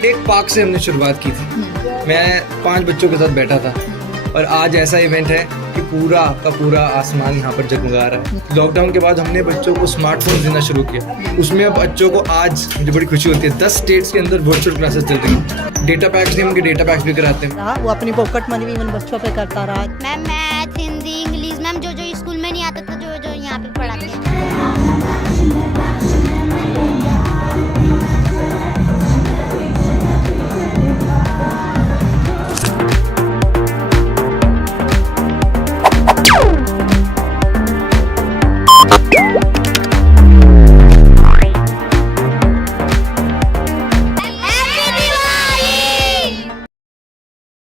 एक पार्क से हमने शुरुआत की थी। मैं 5 बच्चों के साथ बैठा था और आज ऐसा इवेंट है कि पूरा का पूरा आसमान यहाँ पर जगमगा रहा है। लॉकडाउन के बाद हमने बच्चों को स्मार्टफोन देना शुरू किया। उसमें अब बच्चों को आज मुझे बड़ी खुशी होती है 10 स्टेट्स के अंदर वर्चुअल क्लासेस चल रही हैं। डेटा पैक्स नहीं, उनके डेटा पैक्स भी कराते हैं। वो अपनी पॉकेट मनी भी इन बच्चों पे करता रहा। Ma'am math, Hindi, English, ma'am जो जो स्कूल में नहीं आता था जो यहाँ पे पढ़ाते हैं।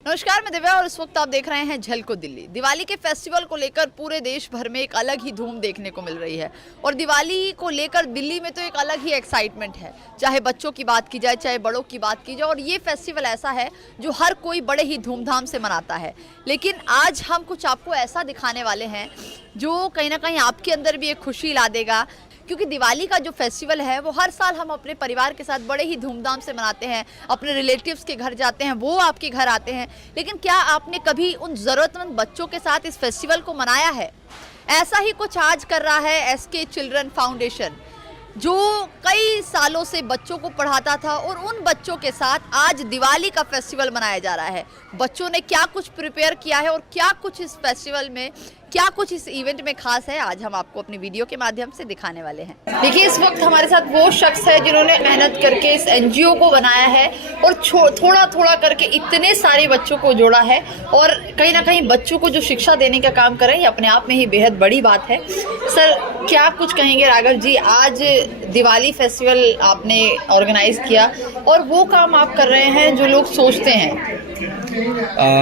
नमस्कार, मैं दिव्या और इस वक्त आप देख रहे हैं झलको दिल्ली। दिवाली के फेस्टिवल को लेकर पूरे देश भर में एक अलग ही धूम देखने को मिल रही है और दिवाली को लेकर दिल्ली में तो एक अलग ही एक्साइटमेंट है। चाहे बच्चों की बात की जाए, चाहे बड़ों की बात की जाए, और ये फेस्टिवल ऐसा है जो हर कोई बड़े ही धूमधाम से मनाता है। लेकिन आज हम कुछ आपको ऐसा दिखाने वाले हैं जो कहीं ना कहीं आपके अंदर भी एक खुशी ला देगा, क्योंकि दिवाली का जो फेस्टिवल है वो हर साल हम अपने परिवार के साथ बड़े ही धूमधाम से मनाते हैं। अपने रिलेटिव्स के घर जाते हैं, वो आपके घर आते हैं। लेकिन क्या आपने कभी उन ज़रूरतमंद बच्चों के साथ इस फेस्टिवल को मनाया है? ऐसा ही कुछ आज कर रहा है एसके चिल्ड्रन फाउंडेशन, जो कई सालों से बच्चों को पढ़ाता था, और उन बच्चों के साथ आज दिवाली का फेस्टिवल मनाया जा रहा है। बच्चों ने क्या कुछ प्रिपेयर किया है और क्या कुछ इस फेस्टिवल में, क्या कुछ इस इवेंट में खास है, आज हम आपको अपनी वीडियो के माध्यम से दिखाने वाले हैं। देखिए, इस वक्त हमारे साथ वो शख्स है जिन्होंने मेहनत करके इस एनजीओ को बनाया है और थोड़ा थोड़ा करके इतने सारे बच्चों को जोड़ा है, और कहीं ना कहीं बच्चों को जो शिक्षा देने का काम कर रहे हैं, ये अपने आप में ही बेहद बड़ी बात है। सर, क्या कुछ कहेंगे? राघव जी, आज दिवाली फेस्टिवल आपने ऑर्गेनाइज किया और वो काम आप कर रहे हैं जो लोग सोचते हैं।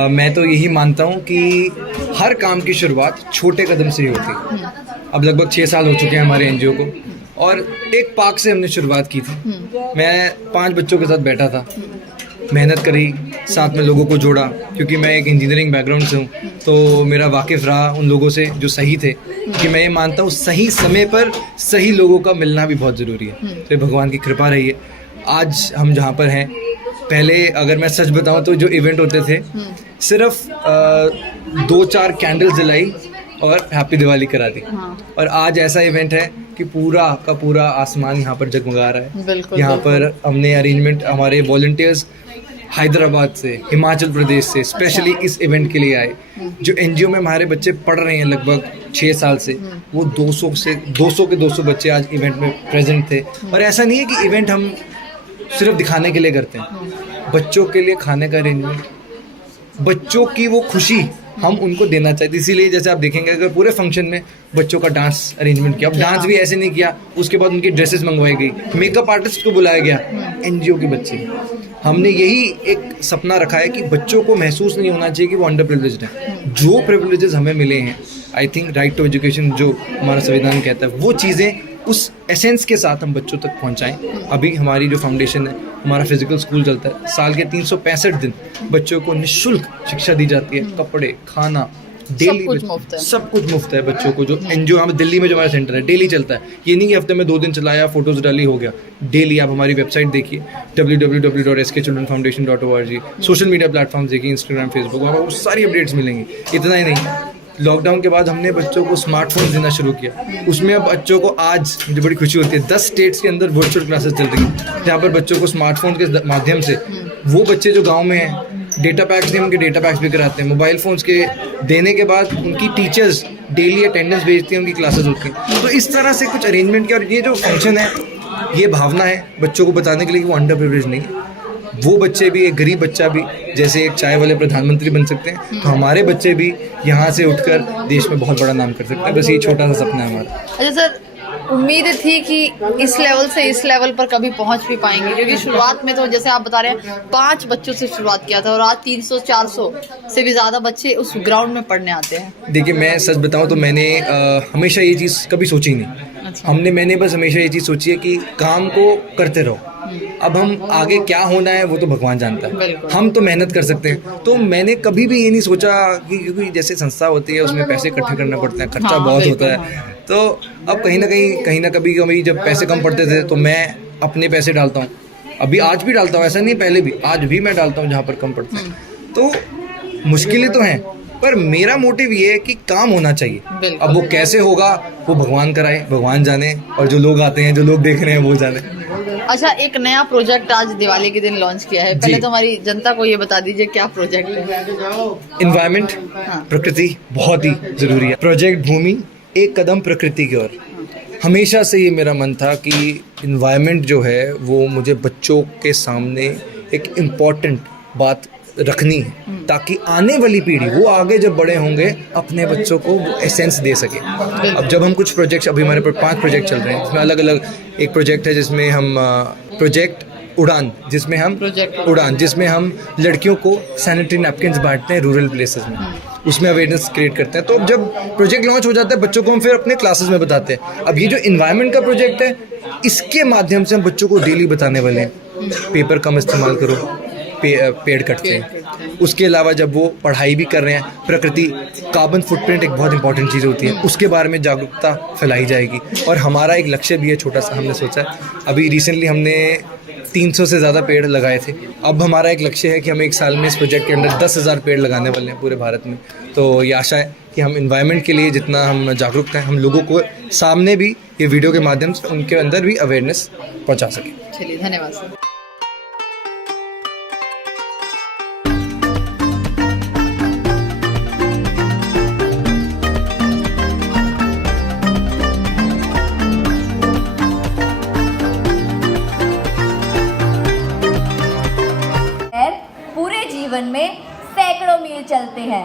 मैं तो यही मानता हूँ कि हर काम की शुरुआत छोटे कदम से ही होती है। अब लगभग 6 साल हो चुके हैं हमारे एनजीओ को, और एक पार्क से हमने शुरुआत की थी। मैं 5 बच्चों के साथ बैठा था, मेहनत करी, साथ में लोगों को जोड़ा, क्योंकि मैं एक इंजीनियरिंग बैकग्राउंड से हूँ, तो मेरा वाकिफ़ रहा उन लोगों से जो सही थे। कि मैं ये मानता हूँ सही समय पर सही लोगों का मिलना भी बहुत ज़रूरी है। तो भगवान की कृपा रही है आज हम जहाँ पर हैं। पहले अगर मैं सच बताऊं तो जो इवेंट होते थे, सिर्फ 2-4 कैंडल्स जलाई और हैप्पी दिवाली करा दी। और आज ऐसा इवेंट है कि पूरा का पूरा आसमान यहाँ पर जगमगा रहा है। यहाँ पर हमने अरेंजमेंट, हमारे वॉलंटियर्स हैदराबाद से, हिमाचल प्रदेश से स्पेशली इस इवेंट के लिए आए। जो एनजीओ में हमारे बच्चे पढ़ रहे हैं लगभग 6 साल से, वो 200 के 200 बच्चे आज इवेंट में प्रेजेंट थे। और ऐसा नहीं है कि इवेंट हम सिर्फ दिखाने के लिए करते हैं, बच्चों के लिए खाने का अरेंजमेंट, बच्चों की वो खुशी हम उनको देना चाहते। इसीलिए जैसे आप देखेंगे अगर पूरे फंक्शन में बच्चों का डांस अरेंजमेंट किया। अब डांस भी ऐसे नहीं किया, उसके बाद उनकी ड्रेसेस मंगवाई गई, मेकअप आर्टिस्ट को बुलाया गया, एनजीओ के बच्चे। हमने यही एक सपना रखा है कि बच्चों को महसूस नहीं होना चाहिए कि वो अंडर प्रिविलेज्ड है। जो प्रिविलेजेस हमें मिले हैं, I think right to education जो हमारा संविधान कहता है, वो चीज़ें उस एसेंस के साथ हम बच्चों तक पहुंचाएं। अभी हमारी जो फाउंडेशन है, हमारा फिजिकल स्कूल चलता है, साल के 365 दिन बच्चों को निःशुल्क शिक्षा दी जाती है। कपड़े, खाना, डेली सब कुछ मुफ्त है बच्चों को। जो एनजीओ हमें दिल्ली में जो हमारा सेंटर है डेली चलता है। ये नहीं कि हफ्ते में 2 दिन चलाया, फोटोज डाली, हो गया। डेली आप हमारी वेबसाइट देखिए www.skchildrenfoundation.org, सोशल मीडिया प्लेटफॉर्म देखिए, इंस्टाग्राम, फेसबुक, वहाँ पर सारी अपडेट्स मिलेंगी। इतना ही नहीं, लॉकडाउन के बाद हमने बच्चों को स्मार्टफोन देना शुरू किया। उसमें अब बच्चों को आज मुझे बड़ी खुशी होती है 10 स्टेट्स के अंदर वर्चुअल क्लासेस चल रही हैं, जहाँ पर बच्चों को स्मार्टफोन के माध्यम से, वो बच्चे जो गांव में हैं, डेटा पैक्स नहीं, उनके डेटा पैक्स भी कराते हैं। मोबाइल फ़ोन्स के देने के बाद उनकी टीचर्स डेली अटेंडेंस भेजती हैं, उनकी क्लासेस होती हैं। तो इस तरह से कुछ अरेंजमेंट किया। और ये जो फंक्शन है, ये भावना है बच्चों को बताने के लिए कि वो अंडर प्रिविलेज नहीं है। वो बच्चे भी, एक गरीब बच्चा भी जैसे एक चाय वाले प्रधानमंत्री बन सकते हैं, तो हमारे बच्चे भी यहाँ से उठकर देश में बहुत बड़ा नाम कर सकते हैं। बस ये छोटा सा सपना है हमारा। अच्छा सर, उम्मीद थी कि इस लेवल से इस लेवल पर कभी पहुंच भी पाएंगे, क्योंकि शुरुआत में तो जैसे आप बता रहे हैं 5 बच्चों से शुरुआत किया था और आज 300-400 से भी ज़्यादा बच्चे उस ग्राउंड में पढ़ने आते हैं। देखिए, मैं सच बताऊं तो मैंने हमेशा ये चीज़ कभी सोची नहीं। अच्छा। मैंने बस हमेशा ये चीज़ सोची है कि काम को करते रहो। अब हम आगे क्या होना है वो तो भगवान जानता है, हम तो मेहनत कर सकते हैं। तो मैंने कभी भी ये नहीं सोचा कि, क्योंकि जैसे संस्था होती है उसमें पैसे इकट्ठे करना पड़ता है, खर्चा बहुत होता है। तो अब कहीं ना कभी जब पैसे कम पड़ते थे तो मैं अपने पैसे डालता हूँ, अभी आज भी डालता हूँ, ऐसा नहीं पहले भी, आज भी मैं डालता हूँ जहाँ पर कम पड़ता है। तो मुश्किलें तो हैं, पर मेरा मोटिव ये है कि काम होना चाहिए। बिल्कुल। अब वो कैसे होगा वो भगवान कराए, भगवान जाने, और जो लोग आते हैं, जो लोग देख रहे हैं वो जाने। अच्छा, एक नया प्रोजेक्ट आज दिवाली के दिन लॉन्च किया है, पहले जी। तो हमारी जनता को ये बता दीजिए क्या प्रोजेक्ट है। इन्वायरमेंट, हाँ। प्रकृति बहुत ही जरूरी है। प्रोजेक्ट भूमि, एक कदम प्रकृति की ओर। हमेशा से ये मेरा मन था कि इन्वायरमेंट जो है वो मुझे बच्चों के सामने एक इम्पॉर्टेंट बात रखनी है, ताकि आने वाली पीढ़ी वो आगे जब बड़े होंगे अपने बच्चों को वो एसेंस दे सके। अब जब हम कुछ प्रोजेक्ट्स, अभी हमारे पास 5 प्रोजेक्ट चल रहे हैं जिसमें अलग अलग, एक प्रोजेक्ट है जिसमें हम प्रोजेक्ट उड़ान, जिसमें हम लड़कियों को सैनिटरी नैपकिन्स बांटते हैं रूरल प्लेसेस में, उसमें अवेयरनेस क्रिएट करते हैं। तो अब जब प्रोजेक्ट लॉन्च हो जाता है बच्चों को हम फिर अपने क्लासेस में बताते हैं। अब ये जो इन्वायरमेंट का प्रोजेक्ट है, इसके माध्यम से हम बच्चों को डेली बताने वाले हैं पेपर कम इस्तेमाल करो, पेड़ कटते हैं। उसके अलावा जब वो पढ़ाई भी कर रहे हैं, प्रकृति, कार्बन फुटप्रिंट एक बहुत इंपॉर्टेंट चीज़ होती है, उसके बारे में जागरूकता फैलाई जाएगी। और हमारा एक लक्ष्य भी है छोटा सा, हमने सोचा है, अभी रिसेंटली हमने 300 से ज़्यादा पेड़ लगाए थे। अब हमारा एक लक्ष्य है कि हम 1 साल में इस प्रोजेक्ट के अंदर 10,000 पेड़ लगाने वाले हैं पूरे भारत में। तो ये आशा है कि हम इन्वायरमेंट के लिए जितना हम जागरूक हैं, हम लोगों को सामने भी ये वीडियो के माध्यम से उनके अंदर भी अवेयरनेस पहुँचा सकें। चलिए, धन्यवाद सर। पूरे जीवन में सैकड़ों मील चलते हैं।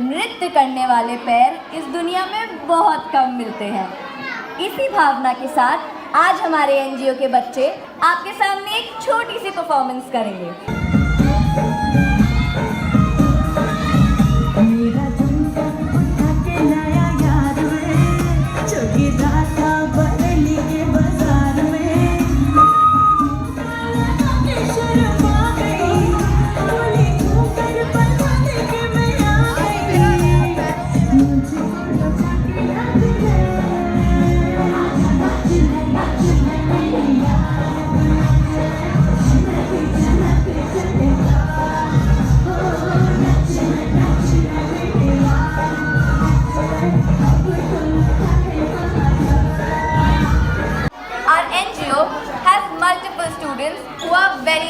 नृत्य करने वाले पैर इस दुनिया में बहुत कम मिलते हैं। इसी भावना के साथ आज हमारे एनजीओ के बच्चे आपके सामने एक छोटी सी परफॉर्मेंस करेंगे।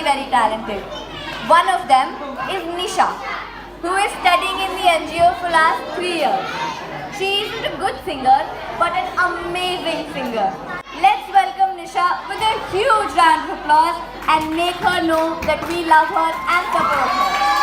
Very talented. One of them is Nisha, who is studying in the NGO for last 3 years. She isn't a good singer, but an amazing singer. Let's welcome Nisha with a huge round of applause and make her know that we love her and support her.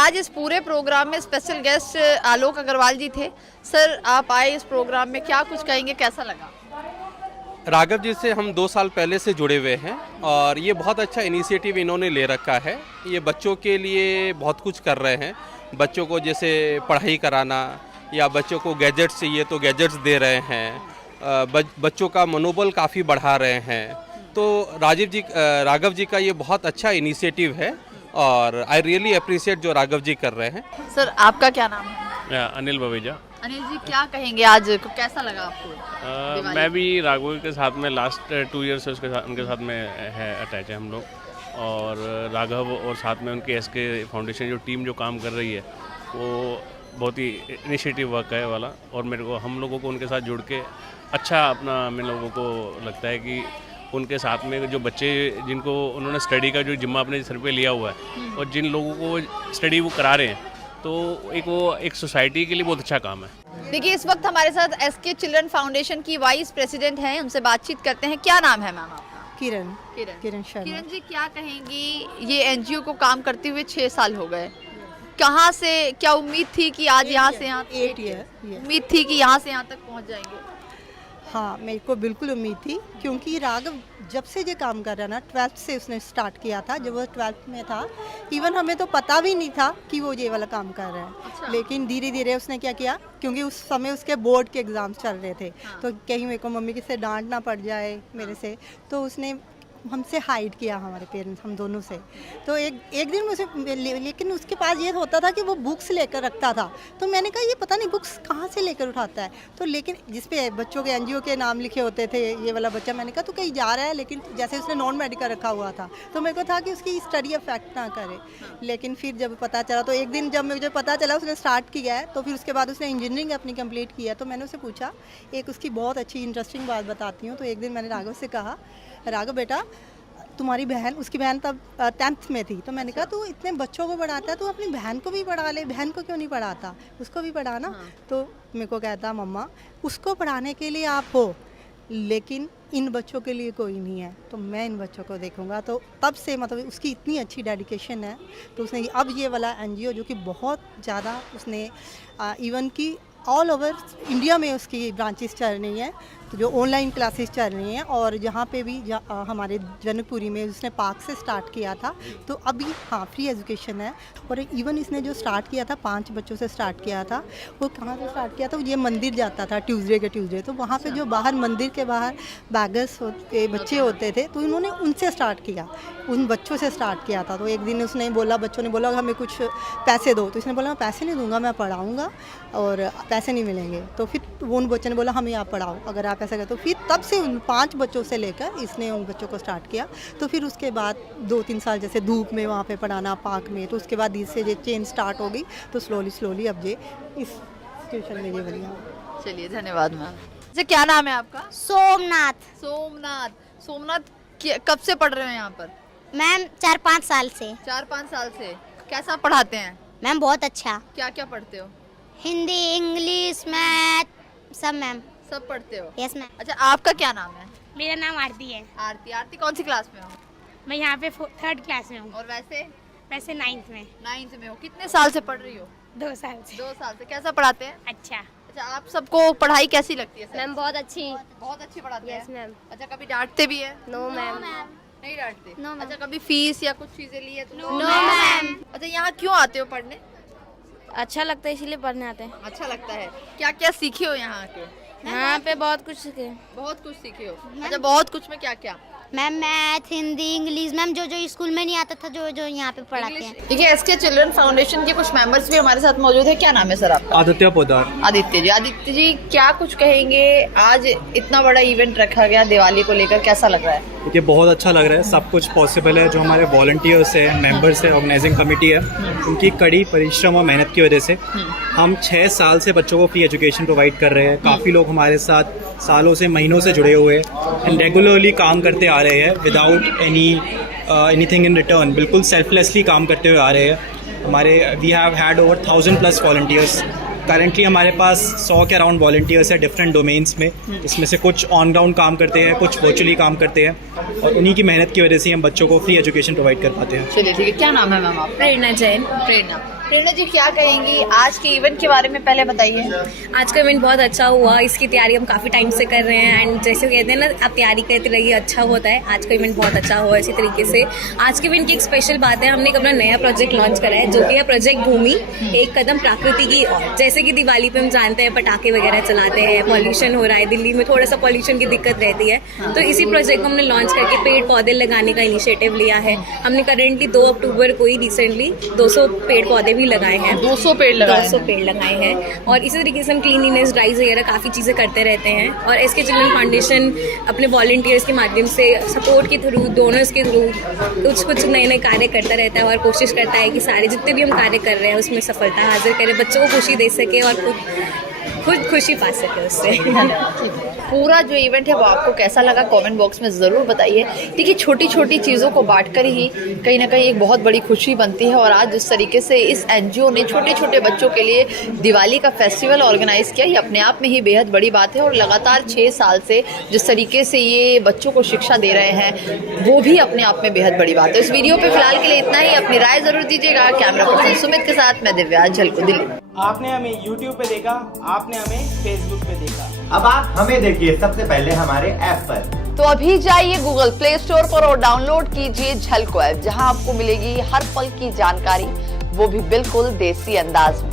आज इस पूरे programme में special guest आलोक अग्रवाल जी थे। Sir, आप आए इस programme में, क्या कुछ कहेंगे, कैसा लगा? राघव जी से हम 2 साल पहले से जुड़े हुए हैं और ये बहुत अच्छा इनिशिएटिव इन्होंने ले रखा है। ये बच्चों के लिए बहुत कुछ कर रहे हैं। बच्चों को जैसे पढ़ाई कराना या बच्चों को गैजेट्स चाहिए तो गैजेट्स दे रहे हैं, बच्चों का मनोबल काफ़ी बढ़ा रहे हैं। तो राघव जी का ये बहुत अच्छा इनिशिएटिव है और आई रियली अप्रिशिएट जो राघव जी कर रहे हैं। सर, आपका क्या नाम है? अनिल बवेजा। अनिल जी, क्या कहेंगे, आज कैसा लगा आपको? मैं भी राघव के साथ में लास्ट 2 ईयर से उनके साथ में है अटैच है हम लोग, और राघव और साथ में उनके SK फाउंडेशन जो टीम जो काम कर रही है वो बहुत ही इनिशिएटिव वर्क है वाला, और मेरे को हम लोगों को उनके साथ जुड़ के अच्छा अपना हम लोगों को लगता है कि उनके साथ में जो बच्चे जिनको उन्होंने स्टडी का जो जिम्मा अपने सर पे लिया हुआ है और जिन लोगों को स्टडी वो करा रहे हैं, तो वो एक सोसाइटी के लिए बहुत अच्छा काम है। देखिए इस वक्त हमारे साथ एसके चिल्ड्रन फाउंडेशन की वाइस प्रेसिडेंट हैं, उनसे बातचीत करते हैं। क्या नाम है मैम आपका? किरण किरण शर्मा। किरण जी, क्या कहेंगी, ये एनजीओ को काम करते हुए 6 साल हो गए, कहाँ से क्या उम्मीद थी कि आज यहाँ से यहाँ 8 ईयर उम्मीद थी कि यहाँ से यहाँ तक पहुँच जाएंगे? हाँ, मेरे को बिल्कुल उम्मीद थी, क्योंकि राघव जब से ये काम कर रहा है ना, 12th से उसने स्टार्ट किया था। जब वो 12th में था, इवन हमें तो पता भी नहीं था कि वो ये वाला काम कर रहा है। अच्छा। लेकिन धीरे धीरे उसने क्या किया, क्योंकि उस समय उसके बोर्ड के एग्ज़ाम्स चल रहे थे, तो कहीं मेरे को मम्मी की से डांट ना पड़ जाए मेरे से, तो उसने हमसे हाइड किया, हमारे पेरेंट्स हम दोनों से। तो एक दिन मुझे लेकिन उसके पास ये होता था कि वो बुक्स लेकर रखता था, तो मैंने कहा ये पता नहीं बुक्स कहाँ से लेकर उठाता है। तो लेकिन जिस पे बच्चों के एनजीओ के नाम लिखे होते थे, ये वाला बच्चा, मैंने कहा तो कहीं जा रहा है, लेकिन जैसे उसने नॉन मेडिकल रखा हुआ था, तो मेरे को था कि उसकी स्टडी अफेक्ट ना करे। लेकिन फिर जब पता चला, तो एक दिन जब मुझे पता चला उसने स्टार्ट किया है, तो फिर उसके बाद उसने इंजीनियरिंग अपनी कंप्लीट की है। तो मैंने उससे पूछा, एक उसकी बहुत अच्छी इंटरेस्टिंग बात बताती हूँ। तो एक दिन मैंने राघव से कहा, राघव बेटा, तुम्हारी बहन, उसकी बहन तब 10th में थी, तो मैंने कहा तू इतने बच्चों को पढ़ाता है, तो अपनी बहन को भी पढ़ा ले, बहन को क्यों नहीं पढ़ाता, उसको भी पढ़ाना। तो मेरे को कहता, मम्मा उसको पढ़ाने के लिए आप हो, लेकिन इन बच्चों के लिए कोई नहीं है, तो मैं इन बच्चों को देखूंगा। तो तब से मतलब उसकी इतनी अच्छी डेडिकेशन है, तो उसने अब ये वाला एनजीओ जो कि बहुत ज़्यादा उसने इवन की ऑल ओवर इंडिया में उसकी ब्रांचेस चल रही हैं, तो जो ऑनलाइन क्लासेस चल रही हैं, और जहाँ पे भी हमारे जनकपुरी में उसने पार्क से स्टार्ट किया था, तो अभी हाँ फ्री एजुकेशन है। और इवन इसने जो स्टार्ट किया था 5 बच्चों से स्टार्ट किया था, वो कहाँ से स्टार्ट किया था, ये मंदिर जाता था ट्यूसडे के ट्यूसडे, तो वहाँ पे जो बाहर मंदिर के बाहर बैगर्स के बच्चे होते थे, तो इन्होंने उनसे स्टार्ट किया, उन बच्चों से स्टार्ट किया था। तो एक दिन उसने बोला, बच्चों ने बोला हमें कुछ पैसे दो, तो इसने बोला मैं पैसे नहीं दूंगा, मैं पढ़ाऊँगा और पैसे नहीं मिलेंगे। तो फिर वो उन बच्चों ने बोला हमें आप पढ़ाओ, अगर आप ऐसा करें। तो फिर तब से उन 5 बच्चों से लेकर इसने उन बच्चों को स्टार्ट किया। तो फिर उसके बाद 2-3 साल जैसे धूप में वहाँ पे पढ़ाना पार्क में, तो उसके बाद इससे ये चेंज स्टार्ट हो गई, तो स्लोली अब ये इस सिचुएशन में ये बनी। चलिए धन्यवाद मैम। अच्छा क्या नाम है आपका? सोमनाथ। सोमनाथ कब से पढ़ रहे हैं यहाँ पर? मैम 4-5 साल से। 4-5 साल से। कैसा पढ़ाते हैं? मैम बहुत अच्छा। क्या क्या पढ़ते हो? हिंदी, इंग्लिश, मैथ, सब मैम। सब पढ़ते हो? Yes ma'am. अच्छा आपका क्या नाम है? मेरा नाम आरती है। आरती कौन सी क्लास में हो? मैं यहाँ पे 3rd क्लास में हूँ। और वैसे 9th में। 9th में हो। कितने साल से पढ़ रही हो? 2 साल से। 2 साल से। कैसा पढ़ाते हैं? अच्छा। अच्छा आप सबको पढ़ाई कैसी लगती है? मैम बहुत अच्छी। बहुत अच्छी पढ़ाते हैं। Yes ma'am. अच्छा कभी डांटते भी है? No ma'am. नहीं डांटते? No, ma'am. अच्छा कभी फीस या कुछ चीजें ली है तो? No, ma'am. अच्छा यहाँ क्यों आते हो पढ़ने? अच्छा लगता है इसीलिए पढ़ने आते हैं। अच्छा लगता है। क्या क्या सीखे हो यहाँ आके? यहाँ पे बहुत कुछ सीखे। बहुत कुछ सीखे हो। अच्छा बहुत कुछ में क्या क्या? Ma'am math, Hindi, English, ma'am जो स्कूल में नहीं आता था, जो यहाँ पे पढ़ाते हैं। देखिए एसके चिल्ड्रन फाउंडेशन के कुछ मेंबर्स भी हमारे साथ मौजूद है। क्या नाम है सर आपका? आदित्य पोदार। आदित्य जी क्या कुछ कहेंगे, आज इतना बड़ा इवेंट रखा गया दिवाली को लेकर, कैसा लग रहा है? देखिए बहुत अच्छा लग रहा है, सब कुछ पॉसिबल है। जो हमारे वॉलंटियर्स है, मेंबर्स है, ऑर्गेनाइजिंग कमेटी है, उनकी कड़ी परिश्रम और मेहनत की वजह से हम 6 साल से बच्चों को फ्री एजुकेशन प्रोवाइड कर रहे हैं। काफ़ी लोग हमारे साथ सालों से, महीनों से जुड़े हुए एंड रेगुलरली काम करते आ रहे हैं विदाउट एनीथिंग इन रिटर्न। बिल्कुल सेल्फलेसली काम करते हुए आ रहे हैं। हमारे we have had over 1000+ volunteers. Currently हमारे पास 100 के अराउंड वॉलंटियर्स है डिफरेंट डोमेन्स में, इसमें से कुछ ऑन ग्राउंड काम करते हैं, कुछ वर्चुअली काम करते हैं, और उन्हीं की मेहनत की वजह से हम बच्चों को फ्री एजुकेशन प्रोवाइड कर पाते हैं। चलिए ठीक है। क्या नाम है मैम आप? प्रेरणा जैन। प्रेरणा जी क्या कहेंगी आज के इवेंट के बारे में? पहले बताइए। आज का इवेंट बहुत अच्छा हुआ, इसकी तैयारी हम काफ़ी टाइम से कर रहे हैं, एंड जैसे कहते हैं ना, आप तैयारी करते रहिए, अच्छा होता है। आज का इवेंट बहुत अच्छा हुआ इसी तरीके से। आज के इवेंट की एक स्पेशल बात है, हमने एक अपना नया प्रोजेक्ट लॉन्च करा है, जो कि है प्रोजेक्ट भूमि, एक कदम प्रकृति की ओर। जैसे जैसे कि दिवाली पे हम जानते हैं पटाखे वगैरह चलाते हैं, पॉल्यूशन हो रहा है दिल्ली में, थोड़ा सा पॉल्यूशन की दिक्कत रहती है, तो इसी प्रोजेक्ट को हमने लॉन्च करके पेड़ पौधे लगाने का इनिशिएटिव लिया है। हमने करेंटली 2 अक्टूबर को ही रिसेंटली 200 पेड़ पौधे भी लगाए हैं। 200 पेड़ लगाए 200 पेड़ लगाए हैं। और इसी तरीके से हम क्लीनिनेस ड्राइव वगैरह काफ़ी चीज़ें करते रहते हैं। और एसके चिल्ड्रन फाउंडेशन अपने वॉलंटियर्स के माध्यम से, सपोर्ट के थ्रू, डोनर्स के थ्रू कुछ नए नए कार्य करता रहता है और कोशिश करता है कि सारे जितने भी हम कार्य कर रहे हैं उसमें सफलता हासिल करें, बच्चों को खुशी दे सके और खुद खुशी पा सके उससे। पूरा जो इवेंट है वो आपको कैसा लगा कमेंट बॉक्स में ज़रूर बताइए। देखिए छोटी छोटी चीज़ों को बांटकर ही कहीं ना कहीं एक बहुत बड़ी खुशी बनती है। और आज जिस तरीके से इस एनजीओ ने छोटे छोटे बच्चों के लिए दिवाली का फेस्टिवल ऑर्गेनाइज किया, ये अपने आप में ही बेहद बड़ी बात है। और लगातार 6 साल से जिस तरीके से ये बच्चों को शिक्षा दे रहे हैं वो भी अपने आप में बेहद बड़ी बात है। इस वीडियो पर फिलहाल के लिए इतना ही। अपनी राय ज़रूर दीजिएगा। कैमरा पर्सन सुमित के साथ मैं दिव्या, झलको दिल्ली। आपने हमें YouTube पे देखा, आपने हमें Facebook पे देखा, अब आप हमें देखिए सबसे पहले हमारे ऐप पर। तो अभी जाइए गूगल प्ले स्टोर पर और डाउनलोड कीजिए झलको ऐप, जहां आपको मिलेगी हर पल की जानकारी, वो भी बिल्कुल देसी अंदाज में।